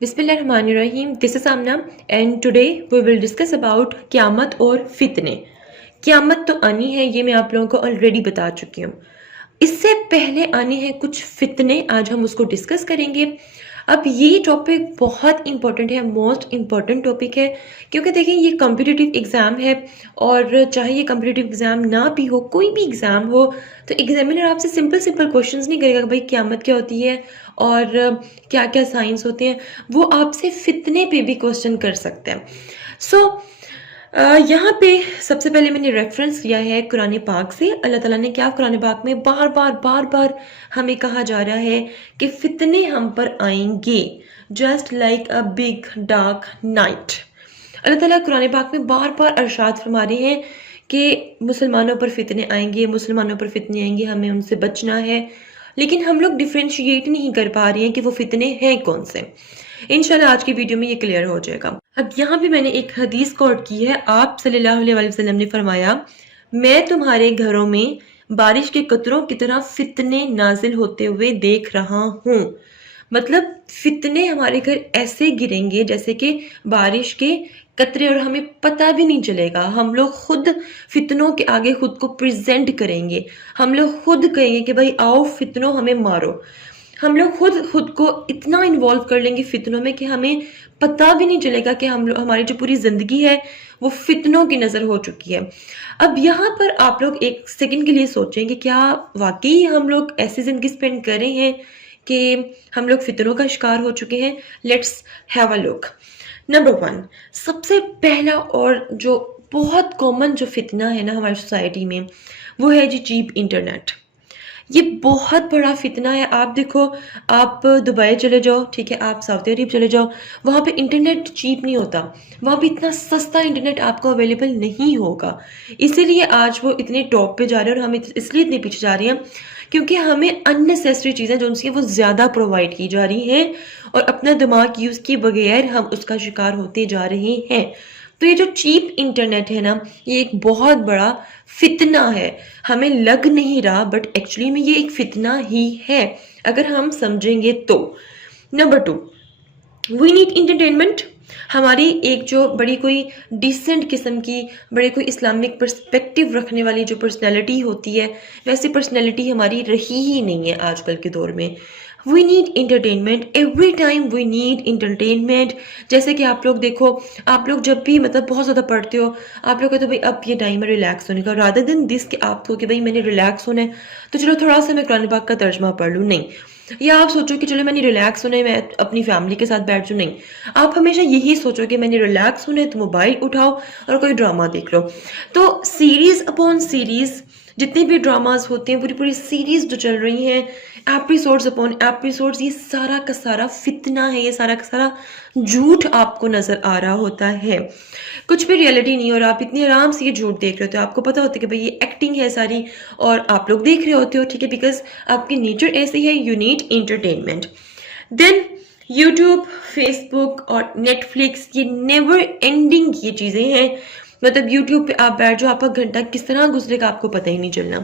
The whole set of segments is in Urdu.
بسم اللہ الرحمن الرحیم. This is Amna and today we will discuss about قیامت اور فتنے. قیامت تو آنی ہے، یہ میں آپ لوگوں کو آلریڈی بتا چکی ہوں. اس سے پہلے آنے ہیں کچھ فتنے، آج ہم اس کو ڈسکس کریں گے. اب یہ ٹاپک بہت امپورٹنٹ ہے، موسٹ امپورٹنٹ ٹاپک ہے، کیونکہ دیکھیں یہ کمپٹیٹیو ایگزام ہے، اور چاہے یہ کمپٹیٹیو ایگزام نہ بھی ہو، کوئی بھی ایگزام ہو، تو ایگزامینر آپ سے سمپل کوشچنز نہیں کرے گا کہ بھائی قیامت کیا ہوتی ہے اور کیا کیا سائنس ہوتے ہیں. وہ آپ سے فتنے پہ بھی کوشچن کر سکتے ہیں. یہاں پہ سب سے پہلے میں نے ریفرنس لیا ہے قرآن پاک سے. اللہ تعالیٰ نے کیا قرآن پاک میں بار بار ہمیں کہا جا رہا ہے کہ فتنے ہم پر آئیں گے، just like a big dark night. اللہ تعالیٰ قرآن پاک میں بار بار ارشاد فرما رہے ہیں کہ مسلمانوں پر فتنے آئیں گے، مسلمانوں پر فتنے آئیں گے، ہمیں ان سے بچنا ہے. لیکن ہم لوگ ڈیفرینشیٹ نہیں کر پا رہے ہیں کہ وہ فتنے ہیں کون سے. انشاءاللہ آج کی ویڈیو میں یہ کلیئر ہو جائے گا. اب یہاں پہ میں نے ایک حدیث کوٹ کی ہے. آپ صلی اللہ علیہ وسلم نے فرمایا، میں تمہارے گھروں میں بارش کے قطروں کی طرح فتنے نازل ہوتے ہوئے دیکھ رہا ہوں. مطلب فتنے ہمارے گھر ایسے گریں گے جیسے کہ بارش کے قطرے، اور ہمیں پتہ بھی نہیں چلے گا. ہم لوگ خود فتنوں کے آگے خود کو پریزنٹ کریں گے. ہم لوگ خود کہیں گے کہ بھائی آؤ فتنوں ہمیں مارو. ہم لوگ خود کو اتنا انوالو کر لیں گے فتنوں میں کہ ہمیں پتہ بھی نہیں چلے گا کہ ہماری جو پوری زندگی ہے وہ فتنوں کی نظر ہو چکی ہے. اب یہاں پر آپ لوگ ایک سیکنڈ کے لیے سوچیں کہ کیا واقعی ہم لوگ ایسی زندگی سپینڈ کر رہے ہیں کہ ہم لوگ فتنوں کا شکار ہو چکے ہیں. Let's have a look. Number 1، سب سے پہلا اور جو بہت کامن جو فتنہ ہے نا ہماری سوسائٹی میں، وہ ہے جی چیپ انٹرنیٹ. یہ بہت بڑا فتنہ ہے. آپ دیکھو، آپ دبئی چلے جاؤ، ٹھیک ہے، آپ سعودی عرب چلے جاؤ، وہاں پہ انٹرنیٹ چیپ نہیں ہوتا. وہاں پہ اتنا سستا انٹرنیٹ آپ کو اویلیبل نہیں ہوگا. اسی لیے آج وہ اتنے ٹاپ پہ جا رہے ہیں، اور ہم اس لیے اتنے پیچھے جا رہے ہیں کیونکہ ہمیں اننیسیسری چیزیں جو ان سے وہ زیادہ پرووائڈ کی جا رہی ہیں، اور اپنا دماغ یوز کیے بغیر ہم اس کا شکار ہوتے جا رہے ہیں. تو یہ جو چیپ انٹرنیٹ ہے نا، یہ ایک بہت بڑا فتنہ ہے. ہمیں لگ نہیں رہا بٹ ایکچولی میں یہ ایک فتنہ ہی ہے اگر ہم سمجھیں گے تو. Number 2، we need entertainment. ہماری ایک جو بڑی کوئی ڈیسنٹ قسم کی، بڑے کوئی اسلامک پرسپیکٹیو رکھنے والی جو پرسنالٹی ہوتی ہے، ویسی پرسنالٹی ہماری رہی ہی نہیں ہے آج کل کے دور میں. We need entertainment, every time we need entertainment. جیسے کہ آپ لوگ دیکھو، آپ لوگ جب بھی مطلب بہت زیادہ پڑھتے ہو، آپ لوگ کہتے ہو بھائی اب یہ ٹائم ہے ریلیکس ہونے کا، رادر دین دس کہ آپ کو کہ بھائی میں نے ریلیکس ہونا ہے تو چلو تھوڑا سا میں قرآن پاک کا ترجمہ پڑھ لوں. نہیں. یا آپ سوچو کہ چلو میں نے ریلیکس ہونا ہے، میں اپنی فیملی کے ساتھ بیٹھ جاؤں. نہیں، آپ ہمیشہ یہی سوچو کہ میں نے ریلیکس ہونا ہے تو موبائل اٹھاؤ اور کوئی ڈرامہ دیکھ لو. تو سیریز اپون سیریز، جتنے بھی ڈراماز ہوتے ہیں، پوری سیریز جو چل رہی ہیں، ایپیسوڈز اپون ایپیسوڈز، یہ سارا کا سارا فتنہ ہے، یہ سارا کا سارا جھوٹ آپ کو نظر آ رہا ہوتا ہے. کچھ بھی ریئلٹی نہیں، اور آپ اتنی آرام سے یہ جھوٹ دیکھ رہے ہوتے ہو. آپ کو پتا ہوتا ہے کہ بھئی یہ ایکٹنگ ہے ساری، اور آپ لوگ دیکھ رہے ہوتے ہو، ٹھیک ہے، بیکاز آپ کی نیچر ایسی ہے. You need entertainment. Then YouTube, Facebook اور نیٹ فلکس، یہ نیور اینڈنگ یہ چیزیں ہیں. مطلب یوٹیوب پہ آپ بیٹھ جاؤ، آپ کا گھنٹہ کس طرح گزرے گا آپ کو پتہ ہی نہیں چلنا.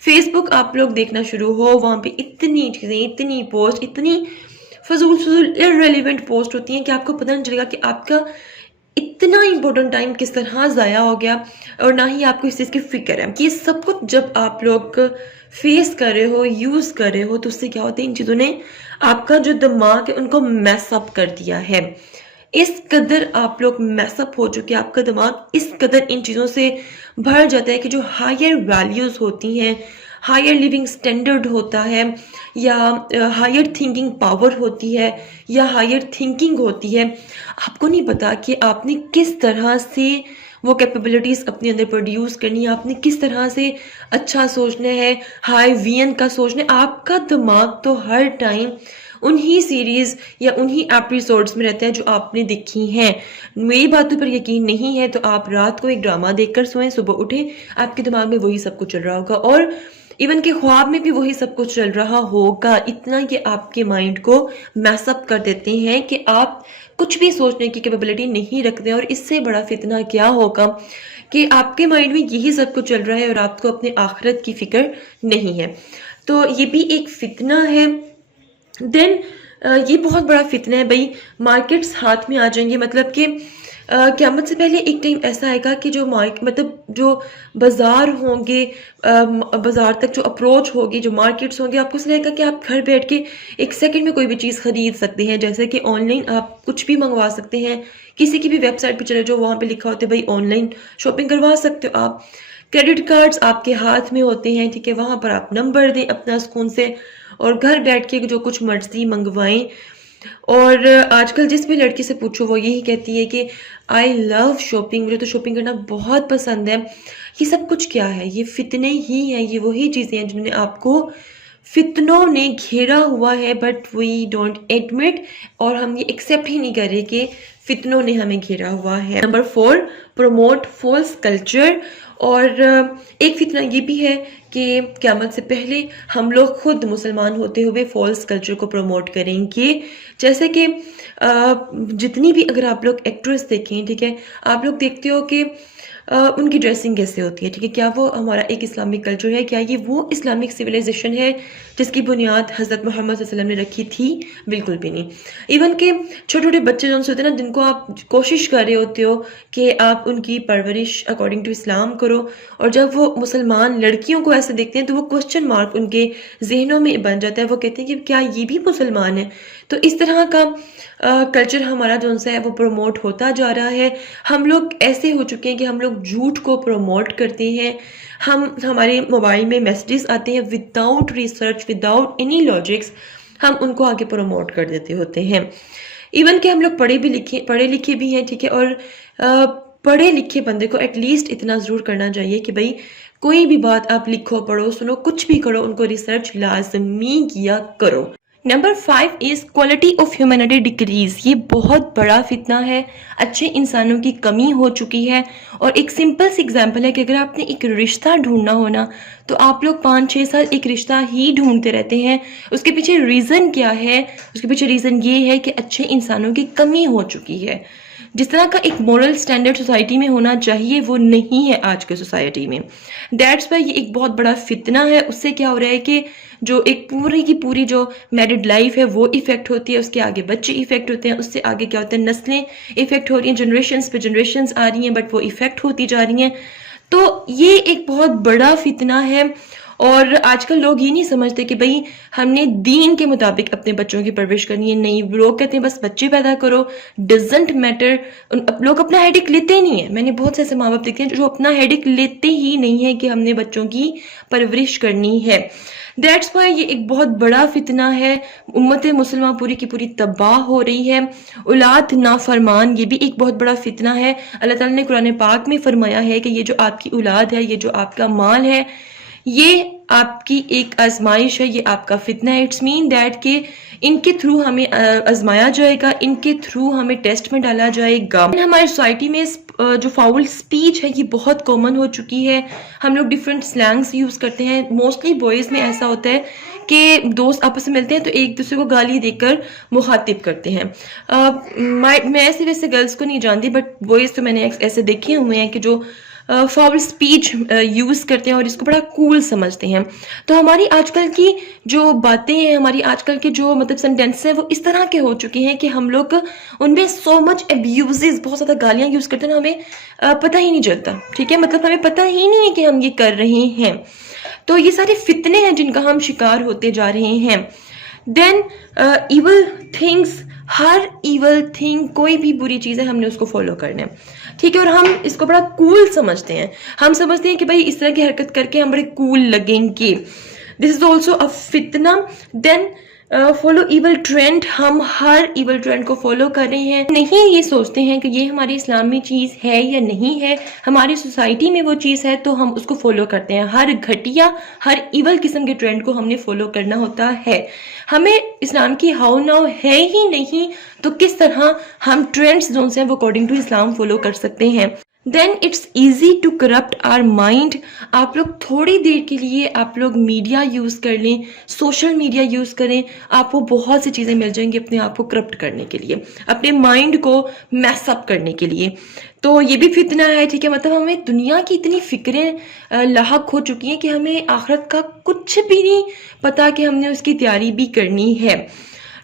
فیس بک آپ لوگ دیکھنا شروع ہو، وہاں پہ اتنی چیزیں، اتنی پوسٹ، اتنی فضول irrelevant پوسٹ ہوتی ہیں کہ آپ کو پتہ نہیں چلے گا کہ آپ کا اتنا امپورٹنٹ ٹائم کس طرح ضائع ہو گیا، اور نہ ہی آپ کو اس چیز کی فکر ہے. یہ سب کچھ جب آپ لوگ فیس کر رہے ہو، یوز کر رہے ہو، تو اس سے کیا ہوتا ہے، ان چیزوں نے آپ کا جو دماغ ہے ان کو میس اپ کر دیا ہے. اس قدر آپ لوگ میس اپ ہو چکے، آپ کا دماغ اس قدر ان چیزوں سے بھر جاتا ہے کہ جو ہائر ویلیوز ہوتی ہیں، ہائر لیونگ سٹینڈرڈ ہوتا ہے، یا ہائر تھنکنگ پاور ہوتی ہے، یا ہائر تھنکنگ ہوتی ہے، آپ کو نہیں پتا کہ آپ نے کس طرح سے وہ کیپیبلٹیز اپنے اندر پروڈیوس کرنی ہے، آپ نے کس طرح سے اچھا سوچنا ہے، ہائی وین کا سوچنا ہے. آپ کا دماغ تو ہر ٹائم انہی سیریز یا انہی ایپیسوڈز میں رہتا ہے جو آپ نے دیکھی ہیں. میری باتوں پر یقین نہیں ہے تو آپ رات کو ایک ڈرامہ دیکھ کر سوئیں، صبح اٹھیں، آپ کے دماغ میں وہی سب کچھ چل رہا ہوگا، اور ایون کہ خواب میں بھی وہی سب کچھ چل رہا ہوگا. اتنا کہ آپ کے مائنڈ کو میس اپ کر دیتے ہیں کہ آپ کچھ بھی سوچنے کی کیپیبلٹی نہیں رکھتے. اور اس سے بڑا فتنہ کیا ہوگا کہ آپ کے مائنڈ میں یہی سب کچھ چل رہا ہے اور آپ کو اپنے آخرت کی فکر نہیں ہے. تو یہ بھی ایک فتنہ ہے. دین یہ بہت بڑا فتنہ ہے بھائی. مارکیٹس ہاتھ میں آ جائیں گے, مطلب کہ قیامت سے پہلے ایک ٹائم ایسا آئے گا کہ جو مطلب جو بازار ہوں گے, بازار تک جو اپروچ ہوگی, جو مارکیٹس ہوں گے, آپ کو لگے گا کہ آپ گھر بیٹھ کے ایک سیکنڈ میں کوئی بھی چیز خرید سکتے ہیں. جیسے کہ آن لائن آپ کچھ بھی منگوا سکتے ہیں, کسی کی بھی ویب سائٹ پہ چلے جو وہاں پہ لکھا ہوتا ہے بھائی آن لائن شاپنگ کروا سکتے ہو آپ. کریڈٹ کارڈز آپ کے ہاتھ میں ہوتے ہیں, ٹھیک ہے, وہاں پر آپ نمبر دیں اپنا سکون سے اور گھر بیٹھ کے جو کچھ مرضی منگوائیں. اور آج کل جس بھی لڑکی سے پوچھو وہ یہی کہتی ہے کہ آئی لو شاپنگ, مجھے تو شاپنگ کرنا بہت پسند ہے. یہ سب کچھ کیا ہے؟ یہ فتنے ہی ہیں, یہ وہی چیزیں ہیں جنہوں نے آپ کو فتنوں نے گھیرا ہوا ہے, بٹ وی ڈونٹ ایڈمٹ, اور ہم یہ ایکسیپٹ ہی نہیں کر رہے کہ فتنوں نے ہمیں گھیرا ہوا ہے. Number 4, promote false culture. اور ایک فتنہ یہ بھی ہے کہ قیامت سے پہلے ہم لوگ خود مسلمان ہوتے ہوئے فالس کلچر کو پروموٹ کریں گے. جیسے کہ جتنی بھی اگر آپ لوگ ایکٹریس دیکھیں, ٹھیک ہے, آپ لوگ دیکھتے ہو کہ ان کی ڈریسنگ کیسے ہوتی ہے, ٹھیک ہے, کیا وہ ہمارا ایک اسلامک کلچر ہے؟ کیا یہ وہ اسلامک سویلائزیشن ہے جس کی بنیاد حضرت محمد صلی اللہ علیہ وسلم نے رکھی تھی؟ بالکل بھی نہیں. ایون کہ چھوٹے چھوٹے بچے جو ہوتے ہیں نا, جن کو آپ کوشش کر رہے ہوتے ہو کہ آپ ان کی پرورش اکارڈنگ ٹو اسلام کرو, اور جب وہ مسلمان لڑکیوں کو ایسے دیکھتے ہیں تو وہ کوشچن مارک ان کے ذہنوں میں بن جاتا ہے. وہ کہتے ہیں کہ کیا یہ بھی مسلمان ہے؟ تو اس طرح کا کلچر ہمارا جو ہے وہ پروموٹ ہوتا جا رہا ہے. ہم لوگ ایسے ہو چکے ہیں کہ ہم لوگ جھوٹ کو پروموٹ کرتے ہیں. ہمارے موبائل میں میسیجز آتے ہیں without research, without any logics, ہم ان کو آگے پروموٹ کر دیتے ہوتے ہیں. ایون کہ ہم لوگ پڑھے لکھے بھی ہیں, ٹھیک ہے, اور پڑھے لکھے بندے کو ایٹ لیسٹ اتنا ضرور کرنا چاہیے کہ بھائی کوئی بھی بات آپ لکھو, پڑھو, سنو, کچھ بھی کرو, ان کو ریسرچ لازمی کیا کرو. Number 5 is quality of humanity decrease. یہ بہت بڑا فتنہ ہے, اچھے انسانوں کی کمی ہو چکی ہے. اور ایک سمپل سی ایگزامپل ہے کہ اگر آپ نے ایک رشتہ ڈھونڈنا ہونا تو آپ لوگ 5-6 سال ایک رشتہ ہی ڈھونڈتے رہتے ہیں. اس کے پیچھے ریزن کیا ہے؟ اس کے پیچھے ریزن یہ ہے کہ اچھے انسانوں کی کمی ہو چکی ہے. جس طرح کا ایک مورل سٹینڈرڈ سوسائٹی میں ہونا چاہیے وہ نہیں ہے آج کے سوسائٹی میں. دیٹس وائی یہ ایک بہت بڑا فتنہ ہے. اس سے کیا ہو رہا ہے کہ جو ایک پوری کی پوری جو میرڈ لائف ہے وہ ایفیکٹ ہوتی ہے, اس کے آگے بچے ایفیکٹ ہوتے ہیں, اس سے آگے کیا ہوتا ہے, نسلیں ایفیکٹ ہو رہی ہیں, جنریشنز پہ جنریشنز آ رہی ہیں, بٹ وہ ایفیکٹ ہوتی جا رہی ہیں. تو یہ ایک بہت بڑا فتنہ ہے. اور آج کل لوگ یہ نہیں سمجھتے کہ بھئی ہم نے دین کے مطابق اپنے بچوں کی پرورش کرنی ہے. نہیں, لوگ کہتے ہیں بس بچے پیدا کرو, ڈزنٹ میٹر. لوگ اپنا ہیڈک لیتے ہی نہیں ہیں. میں نے بہت سے ایسے ماں باپ دیکھے ہیں جو اپنا ہیڈک لیتے ہی نہیں ہے کہ ہم نے بچوں کی پرورش کرنی ہے. دیٹس وائی یہ ایک بہت بڑا فتنہ ہے. امت مسلمہ پوری کی پوری تباہ ہو رہی ہے. اولاد نافرمان, یہ بھی ایک بہت بڑا فتنہ ہے. اللہ تعالیٰ نے قرآن پاک میں فرمایا ہے کہ یہ جو آپ کی اولاد ہے, یہ جو آپ کا مال ہے, یہ آپ کی ایک آزمائش ہے, یہ آپ کا فتنہ ہے. اٹس مین دیٹ کہ ان کے تھرو ہمیں آزمایا جائے گا, ان کے تھرو ہمیں ٹیسٹ میں ڈالا جائے گا. ہماری سوسائٹی میں جو فاؤل سپیچ ہے یہ بہت کامن ہو چکی ہے. ہم لوگ ڈیفرنٹ سلینگس یوز کرتے ہیں. موسٹلی بوائز میں ایسا ہوتا ہے کہ دوست آپس میں ملتے ہیں تو ایک دوسرے کو گالی دے کر مخاطب کرتے ہیں. میں ایسے ویسے گرلس کو نہیں جانتی, بٹ بوائز تو میں نے ایسے دیکھے ہوئے ہیں کہ جو فاول سپیچ یوز کرتے ہیں اور اس کو بڑا کول سمجھتے ہیں. تو ہماری آج کل کی جو باتیں ہیں, ہماری آج کل کے جو مطلب سینٹینس ہیں وہ اس طرح کے ہو چکے ہیں کہ ہم لوگ ان میں سو مچ ابیوزز, بہت زیادہ گالیاں یوز کرتے ہیں, ہمیں پتہ ہی نہیں چلتا. ٹھیک ہے, مطلب ہمیں پتہ ہی نہیں ہے کہ ہم یہ کر رہے ہیں. تو یہ سارے فتنے ہیں جن کا ہم شکار ہوتے جا رہے ہیں. دین ایول تھنگس, ہر ایول تھنگ, کوئی بھی بری چیز ہے ہم نے اس کو فالو کرنا ہے. ٹھیک ہے, اور ہم اس کو بڑا کول سمجھتے ہیں. ہم سمجھتے ہیں کہ بھائی اس طرح کی حرکت کر کے ہم بڑے کول لگیں گے. دس از آلسو اے فتنہ. دین فالو ایول ٹرینڈ, ہم ہر ایول ٹرینڈ کو فالو کر رہے ہیں. نہیں یہ سوچتے ہیں کہ یہ ہماری اسلامی چیز ہے یا نہیں ہے, ہماری سوسائٹی میں وہ چیز ہے تو ہم اس کو فالو کرتے ہیں. ہر گھٹیا, ہر ایول قسم کے ٹرینڈ کو ہم نے فالو کرنا ہوتا ہے. ہمیں اسلام کی ہاؤ ناؤ ہے ہی نہیں تو کس طرح ہم ٹرینڈز جو ہیں وہ اکارڈنگ ٹو اسلام فالو کر سکتے ہیں. Then it's easy to corrupt our mind. آپ لوگ تھوڑی دیر کے لیے آپ لوگ میڈیا یوز کر لیں, سوشل میڈیا یوز کریں, آپ کو بہت سی چیزیں مل جائیں گی اپنے آپ کو کرپٹ کرنے کے لیے, اپنے مائنڈ کو میس اپ کرنے کے لیے. تو یہ بھی فتنہ ہے. ٹھیک ہے, مطلب ہمیں دنیا کی اتنی فکریں لاحق ہو چکی ہیں کہ ہمیں آخرت کا کچھ بھی نہیں پتا کہ ہم نے اس کی تیاری بھی کرنی ہے.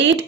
8,